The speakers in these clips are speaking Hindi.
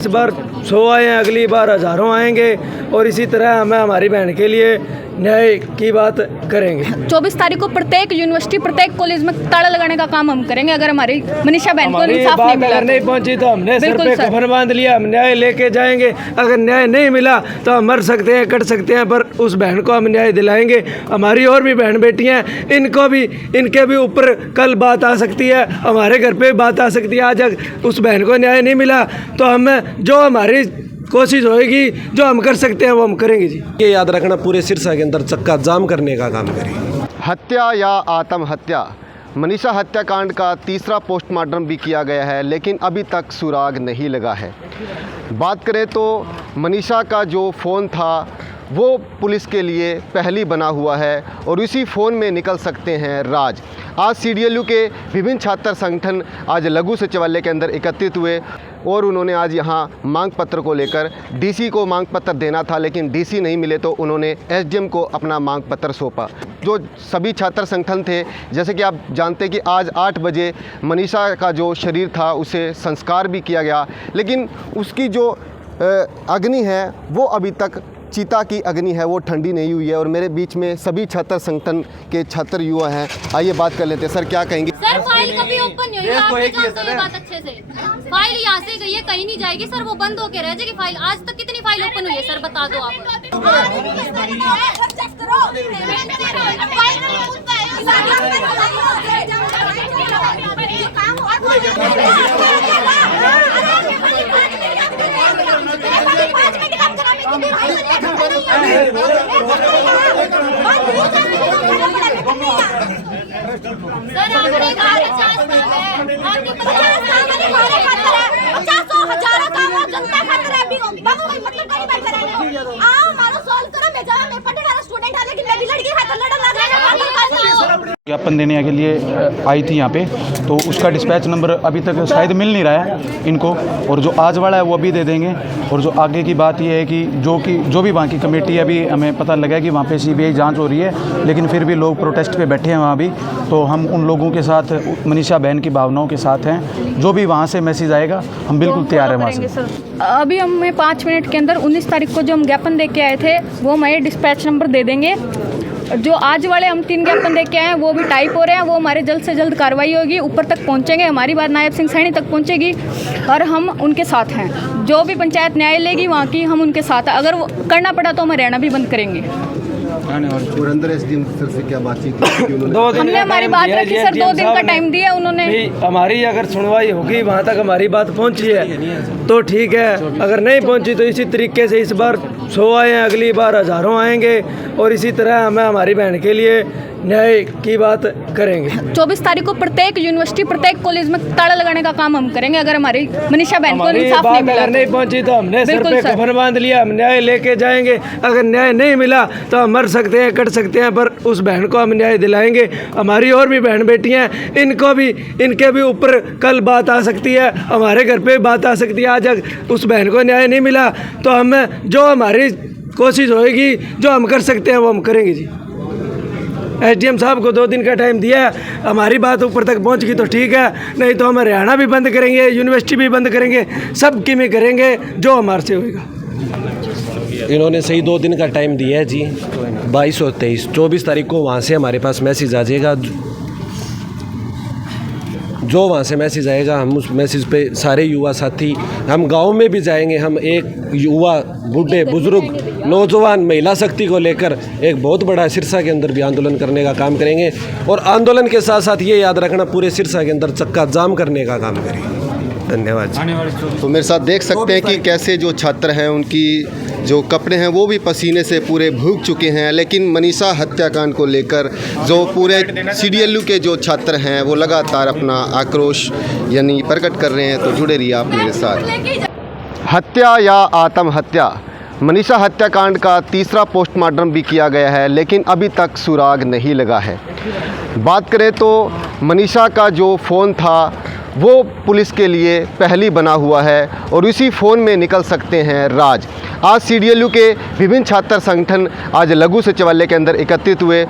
इस बार 100 आए हैं, अगली बार हज़ारों आएंगे और इसी तरह हमें हमारी बहन के लिए न्याय की बात करेंगे। 24 तारीख को प्रत्येक यूनिवर्सिटी प्रत्येक कॉलेज में ताला लगाने का काम हम करेंगे अगर हमारी मनीषा बहन को इंसाफ नहीं मिला। अगर नहीं पहुंची तो हमने सर पे कफन बांध लिया, हम न्याय लेके जाएंगे। अगर न्याय नहीं मिला तो हम मर सकते हैं, कट सकते हैं, पर उस बहन को हम न्याय दिलाएंगे। हमारी और भी बहन बेटियां हैं, इनके भी ऊपर कल बात आ सकती है, हमारे घर पे बात आ सकती है। आज उस बहन को न्याय नहीं मिला तो हम जो हमारी कोशिश होएगी, जो हम कर सकते हैं वो हम करेंगे जी। ये याद रखना, पूरे सिरसा के अंदर चक्का जाम करने का काम करेंगे। हत्या या आत्महत्या, मनीषा हत्याकांड का तीसरा पोस्टमार्टम भी किया गया है, लेकिन अभी तक सुराग नहीं लगा है। बात करें तो मनीषा का जो फ़ोन था वो पुलिस के लिए पहली बना हुआ है और इसी फ़ोन में निकल सकते हैं राज। आज CDLU के विभिन्न छात्र संगठन आज लघु सचिवालय के अंदर एकत्रित हुए और उन्होंने आज यहाँ मांग पत्र को लेकर DC को मांग पत्र देना था, लेकिन DC नहीं मिले तो उन्होंने SDM को अपना मांग पत्र सौंपा। जो सभी छात्र संगठन थे, जैसे कि आप जानते हैं कि आज 8 बजे मनीषा का जो शरीर था उसे संस्कार भी किया गया, लेकिन उसकी जो अग्नि है वो अभी तक चिता की अग्नि है, वो ठंडी नहीं हुई है। और मेरे बीच में सभी छात्र संगठन के छात्र युवा हैं, आइए बात कर लेते हैं। सर क्या कहेंगे? सर फाइल कभी ओपन नहीं हुई, आप जानते हैं बात अच्छे से। फाइल यहाँ से गई है, कहीं नहीं जाएगी सर, वो बंद होके रह जाएगी फाइल। आज तक कितनी फाइल ओपन हुई है सर, बता दो आप। सर आपने कहा 50 काम है, आपके 50 काम है, हमारे खातर है, 50 हजारों काम है, जनता खातर है। बाबू भाई मतलब कहीं बात करेंगे, आओ मारो सॉल्व करो। मैं जावा, मैं पढ़ने वाला स्टूडेंट है, लेकिन मैं भी लड़की खातर लड़न लग रहा है। ज्ञापन देने के लिए आई थी यहाँ पे, तो उसका डिस्पैच नंबर अभी तक शायद मिल नहीं रहा है इनको, और जो आज वाला है वो अभी दे देंगे। और जो आगे की बात ये है कि जो भी वहाँ की कमेटी है, अभी हमें पता लगा कि वहाँ पे CBI जांच हो रही है, लेकिन फिर भी लोग प्रोटेस्ट पे बैठे हैं वहाँ भी। तो हम उन लोगों के साथ, मनीषा बहन की भावनाओं के साथ हैं। जो भी वहाँ से मैसेज आएगा हम बिल्कुल तैयार हैं वहाँ से। अभी हमें 5 मिनट के अंदर 19 तारीख को जो हम ज्ञापन दे के आए थे वो हमें डिस्पैच नंबर दे देंगे। जो आज वाले हम 3 ज्ञापन दे के आए हैं वो भी टाइप हो रहे हैं, वो हमारे जल्द से जल्द कार्रवाई होगी, ऊपर तक पहुंचेंगे। हमारी बात नायब सिंह सैनी तक पहुंचेगी और हम उनके साथ हैं। जो भी पंचायत न्याय लेगी वहाँ की, हम उनके साथ हैं। अगर वो करना पड़ा तो हम हरियाणा भी बंद करेंगे। और अंदर SDM सर से क्या बातचीत की? हमने हमारी बात रखी सर, 2 दिन का टाइम दिया उन्होंने। हमारी अगर सुनवाई होगी, वहाँ तक हमारी बात पहुँची है तो ठीक है, अगर नहीं पहुँची तो इसी तरीके से इस बार 100 आए हैं, अगली बार हज़ारों आएंगे और इसी तरह हमें हमारी बहन के लिए न्याय की बात करेंगे। 24 तारीख को प्रत्येक यूनिवर्सिटी प्रत्येक कॉलेज में ताला लगाने का काम हम करेंगे अगर हमारी मनीषा बहन को इंसाफ नहीं मिला। अगर नहीं पहुंची तो हमने सर पे कफन बांध लिया, हम न्याय लेके जाएंगे। अगर न्याय नहीं मिला तो हम मर सकते हैं, कट सकते हैं, पर उस बहन को हम न्याय दिलाएंगे। हमारी और भी बहन बेटियां हैं, इनके भी ऊपर कल बात आ सकती है, हमारे घर पे बात आ सकती है। आज उस बहन को न्याय नहीं मिला तो हम जो हमारी कोशिश होएगी, जो हम कर सकते हैं वो हम करेंगे जी। SDM साहब को 2 दिन का टाइम दिया है, हमारी बात ऊपर तक पहुंच गई तो ठीक है, नहीं तो हम हरियाणा भी बंद करेंगे, यूनिवर्सिटी भी बंद करेंगे, सब की में करेंगे जो हमारे से होगा। इन्होंने सही 2 दिन का टाइम दिया है जी, 22 और 23। 24 तारीख को वहाँ से हमारे पास मैसेज आ जाएगा। जो वहाँ से मैसेज आएगा हम उस मैसेज पे सारे युवा साथी, हम गांव में भी जाएंगे। हम एक युवा, बूढ़े, बुजुर्ग, नौजवान, महिला शक्ति को लेकर एक बहुत बड़ा सिरसा के अंदर भी आंदोलन करने का काम करेंगे। और आंदोलन के साथ साथ ये याद रखना, पूरे सिरसा के अंदर चक्का जाम करने का काम करेंगे। धन्यवाद। तो मेरे साथ देख सकते हैं कि कैसे जो छात्र हैं उनकी जो कपड़े हैं वो भी पसीने से पूरे भूग चुके हैं, लेकिन मनीषा हत्याकांड को लेकर जो पूरे CDLU के जो छात्र हैं वो लगातार अपना आक्रोश यानी प्रकट कर रहे हैं। तो जुड़े रहिए आप मेरे साथ। हत्या या आत्महत्या, मनीषा हत्याकांड का तीसरा पोस्टमार्टम भी किया गया है, लेकिन अभी तक सुराग नहीं लगा है। बात करें तो मनीषा का जो फ़ोन था वो पुलिस के लिए पहली बना हुआ है और इसी फ़ोन में निकल सकते हैं राज। आज CDLU के विभिन्न छात्र संगठन आज लघु सचिवालय के अंदर एकत्रित हुए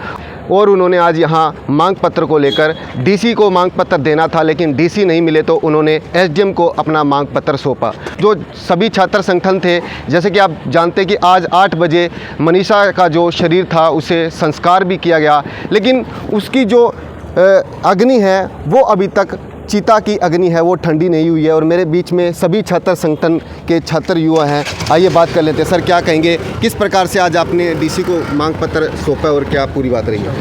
और उन्होंने आज यहाँ मांग पत्र को लेकर डीसी को मांग पत्र देना था, लेकिन डीसी नहीं मिले तो उन्होंने एसडीएम को अपना मांग पत्र सौंपा। जो सभी छात्र संगठन थे, जैसे कि आप जानते कि आज 8 बजे मनीषा का जो शरीर था उसे संस्कार भी किया गया, लेकिन उसकी जो अग्नि है वो अभी तक चिता की अग्नि है वो ठंडी नहीं हुई है। और मेरे बीच में सभी छात्र संगठन के छात्र युवा हैं, आइए बात कर लेते हैं। सर, क्या कहेंगे, किस प्रकार से आज आपने डीसी को मांग पत्र सौंपा और क्या पूरी बात रही है?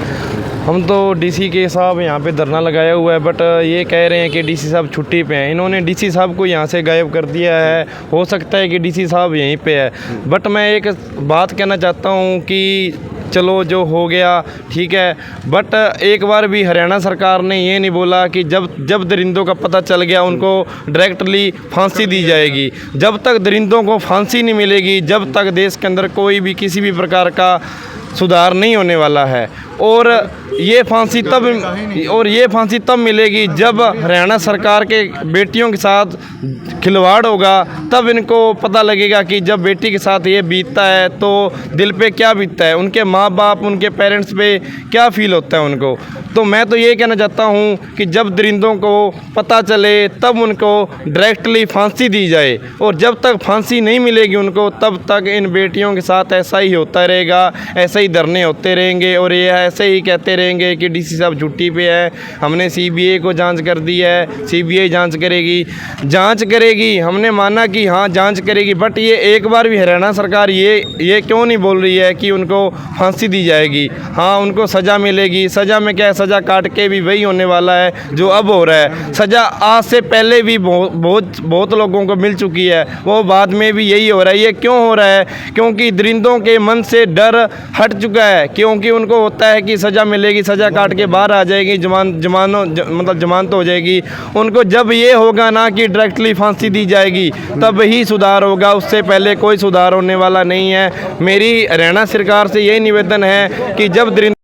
हम तो डीसी के साहब यहाँ पे धरना लगाया हुआ है, बट ये कह रहे हैं कि डीसी साहब छुट्टी पे हैं। इन्होंने डीसी साहब को यहाँ से गायब कर दिया है। हो सकता है कि डीसी साहब यहीं पे है, बट मैं एक बात कहना चाहता हूँ कि चलो जो हो गया ठीक है, बट एक बार भी हरियाणा सरकार ने ये नहीं बोला कि जब दरिंदों का पता चल गया उनको डायरेक्टली फांसी दी जाएगी। जब तक दरिंदों को फांसी नहीं मिलेगी, जब तक देश के अंदर कोई भी किसी भी प्रकार का सुधार नहीं होने वाला है। और ये फांसी तब मिलेगी जब हरियाणा सरकार के बेटियों के साथ खिलवाड़ होगा, तब इनको पता लगेगा कि जब बेटी के साथ ये बीतता है तो दिल पे क्या बीतता है, उनके माँ बाप, उनके पेरेंट्स पे क्या फील होता है उनको। तो मैं तो ये कहना चाहता हूँ कि जब दरिंदों को पता चले तब उनको डायरेक्टली फांसी दी जाए, और जब तक फांसी नहीं मिलेगी उनको तब तक इन बेटियों के साथ ऐसा ही होता रहेगा, ऐसे ही धरने होते रहेंगे और ये ऐसे ही कहते रहेंगे कि डीसी साहब छुट्टी पे है। हमने सीबीआई को जांच कर दी है, सीबीआई जांच करेगी। हमने माना कि हाँ जांच करेगी, बट ये एक बार भी हरियाणा सरकार ये क्यों नहीं बोल रही है कि उनको फांसी दी जाएगी। हाँ, उनको सज़ा मिलेगी। सज़ा में क्या है, सज़ा काट के भी वही होने वाला है जो अब हो रहा है। सज़ा आज से पहले भी बहुत लोगों को मिल चुकी है, वो बाद में भी यही हो रहा है। ये क्यों हो रहा है? क्योंकि दरिंदों के मन से डर हट चुका है, क्योंकि उनको होता है कि सज़ा मिलेगी, सज़ा काट के बाहर आ जाएगी, जमानत हो जाएगी। उनको जब ये होगा ना कि डायरेक्टली फांसी दी जाएगी तब ही सुधार होगा, उससे पहले कोई सुधार होने वाला नहीं है। मेरी हरियाणा सरकार से यही निवेदन है कि जब दरिंदों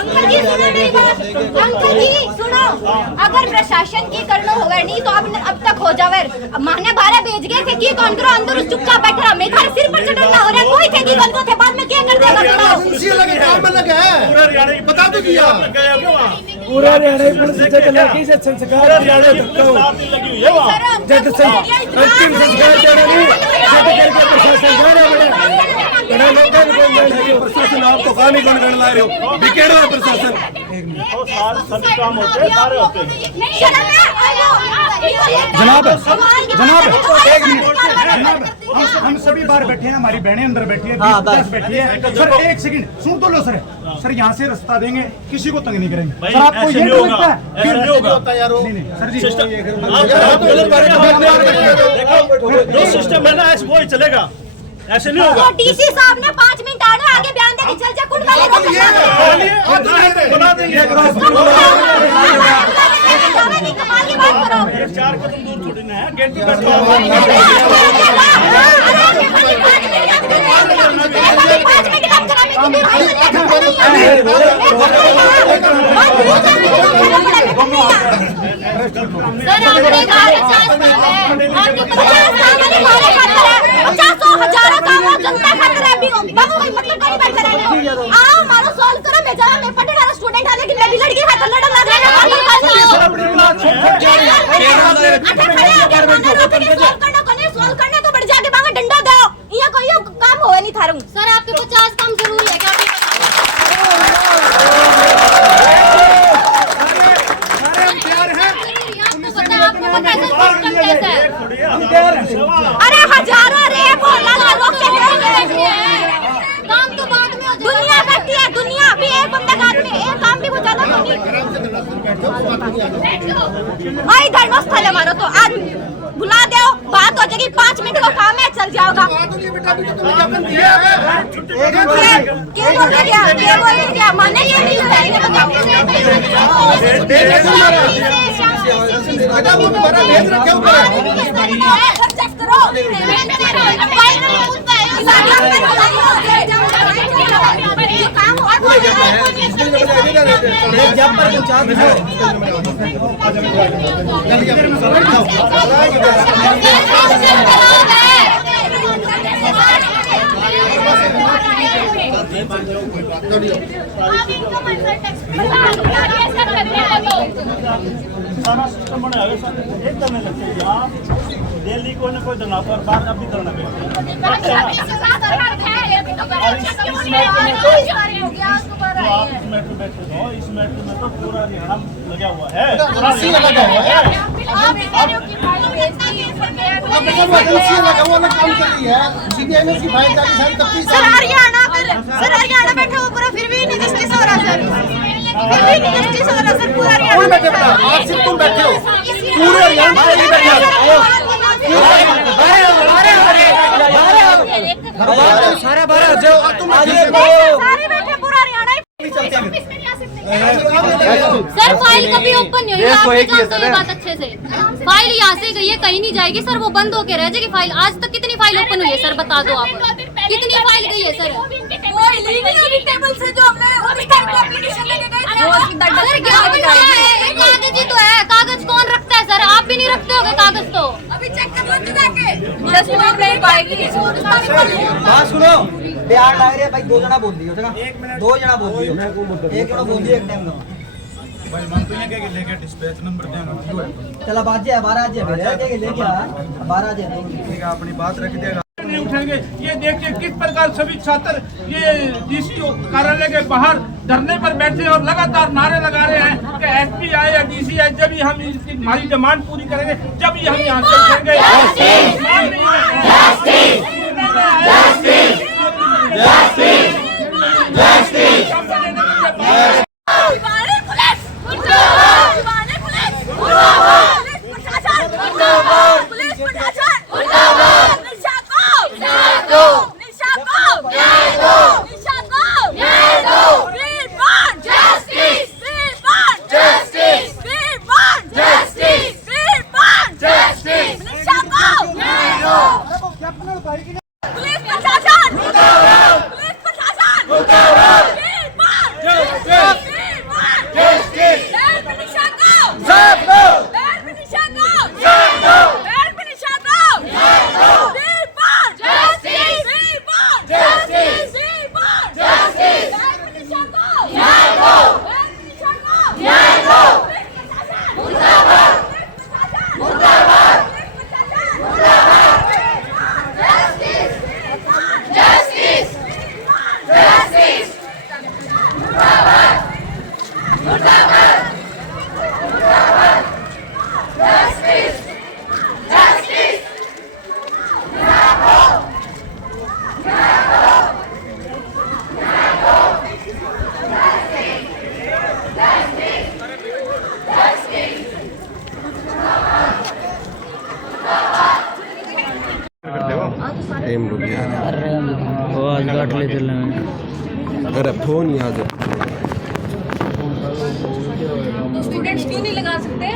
अंकल जी सुनो, अगर प्रशासन की करना होगा नहीं तो अब तक हो जावे। माने 12 भेज गए थे कि कौन करो अंदर चुपचाप बैठ रहा, मेरे सिर पर चढ़ना हो रहा है। कोई थे कि गल को थे, बाद में क्या कर देगा बताओ। कुर्सी लगे, टाइम लगा है पूरा हरियाणा की बता दो किया पूरा हरियाणा पुलिस से लड़की से संस्कार हरियाणा धक्का हो लगी हुई है वहां जब अंतिम संस्कार करने जब करके प्रशासन जाना बड़ा प्रशासन आपको कहानी कौन करने ला रहे हो? बिकेड़ रहा प्रशासन। सभी काम होते हैं, सारे होते हैं। जनाब एक मिनट जनाब, हम सभी बाहर बैठे हैं, हमारी बहनें अंदर बैठी है, 20-10 बैठी है। सर एक सेकंड सुन तो लो सर यहाँ से रास्ता देंगे, किसी को तंग नहीं करेंगे। सर आपको ये नहीं लगता है फिर होता यार? नहीं सर जी, जो सिस्टम है ना वो ही चलेगा, ऐसे नहीं होगा। डीसी साहब ने 5 मिनट आगे बयान दे के चल जा कुंड वाले बना देंगे। कमाल की बात करो। 4 कदम दूर थोड़ी ना है, गेट पे बैठो। सर हमने कहा 50 काम है, हमने 50 काम वाले मारे खातर है, 50 हजारों काम हो जनता खातर है। बाबू कोई मतलब कहीं बैठ कर आओ मारो सॉल्व करो। मैं जा मैं पढ़ने वाला स्टूडेंट है, लेकिन मैं भी लड़की खातर लड़न लग रहा है। सॉल्व करने तो बढ़ जाके बांगा डंडा दो, ये कोई काम हो नहीं थारू। सर आपके 50 काम जरूरी है क्या? अरे हजारों रेप हो लगा लोग भाई धर्मस्थल है हमारा, तो आज बुला दो, बात हो जाएगी, 5 मिनट का काम है, चल जाओगा। क्या बोल के क्या माने ये नहीं सारा सिस्टम बना है सर, एक करने लगते हैं यहाँ दिल्ली कोई ना कोई धरना पर बाहर अभी धरना पे बैठे हो, इस मेट्रो में तो पूरा हरियाणा लगा हुआ है, सर हरियाणा बैठा हुआ पूरा, फिर भी नहीं जस्टिस हो रहा सर, फिर भी नहीं जस्टिस हो रहा सर, पूरा हरियाणा आज सिर्फ तुम बैठे हो, पूरे हरियाणा में बैठे हो। सारे बाहर आ जाओ, तुम सारे बैठे पूरा हरियाणा सर फाइल कभी ओपन नहीं हुई, आप जानते हैं बात अच्छे से। फाइल यहाँ से गई है, कहीं नहीं जाएगी सर, वो बंद होके रह जाएगी फाइल। आज तक कितनी फाइल ओपन हुई है सर, बता दो आप, कितनी फाइल गई है सर? से जो हमने एप्लीकेशन लेके गए थे, कागज ही तो है, कागज कौन रखता है सर? आप भी नहीं रखते होगे कागज तो। अभी चेक कर लो जाके, 10 मिनट नहीं पाएगी। बात सुनो, बिहार लग रही है भाई, 2 जना बोल दियो, 2 जना बोल दियो, एक जना बोल दियो, एक टाइम दो भाई। मन तो ये कह के लेके डिस्पैच नंबर देना चला, बात जे 12 जे लेके लेके आ 12 जे ठीक है, अपनी बात रख देगा, नहीं उठेंगे। ये देखिए किस प्रकार सभी छात्र ये डीसी कार्यालय के बाहर धरने पर बैठे और लगातार नारे लगा रहे हैं कि एसपी आए या डीसी आए, जब ही हम इसकी हमारी डिमांड पूरी करेंगे, जब ही हम यहाँ से उठेंगे। अरे फोन याद है, स्टूडेंट्स क्यों नहीं लगा सकते?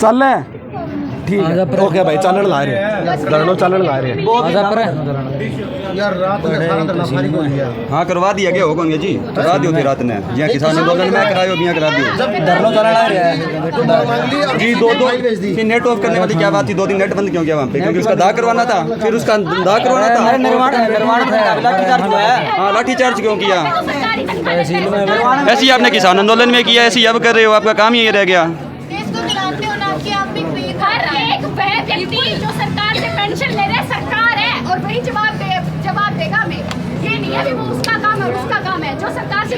चल रहे ठीक है, ओके भाई, चलन ला रहे हैं, धरनो चलन ला रहे हैं यार, रात में सारा धरना फारी को दिया। हाँ करवा दिया गया होगा जी, करा दियो थी रात ने, जिया किसान आंदोलन में करायो बिया करा दियो, धरना चला रहा है जी। 2 नेट ऑफ करने वाली क्या बात थी, 2 दिन नेट बंद क्यों किया वहाँ पे? क्योंकि उसका दाग करवाना था, फिर उसका दाग करवाना था, निर्माण लाठीचार्ज हुआ है। हाँ लाठीचार्ज क्यों किया? ऐसे ही आपने किसान आंदोलन में किया, ऐसे ही अब कर रहे हो, आपका काम ही ये रह गया। वह व्यक्ति जो सरकार से पेंशन ले रहा है, सरकार है और वही जवाब देगा हमें। ये नहीं है कि वो उसका काम है, उसका काम है जो सरकार से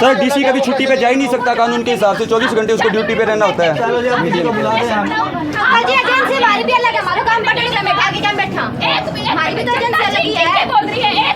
सर डीसी कभी छुट्टी पे जा ही नहीं सकता, कानून के हिसाब से 24 घंटे उसको ड्यूटी पे रहना होता है। हमारा काम पटेगा, मैं आगे क्या बैठा, हमारी भी तो एजेंसी अलग ही है।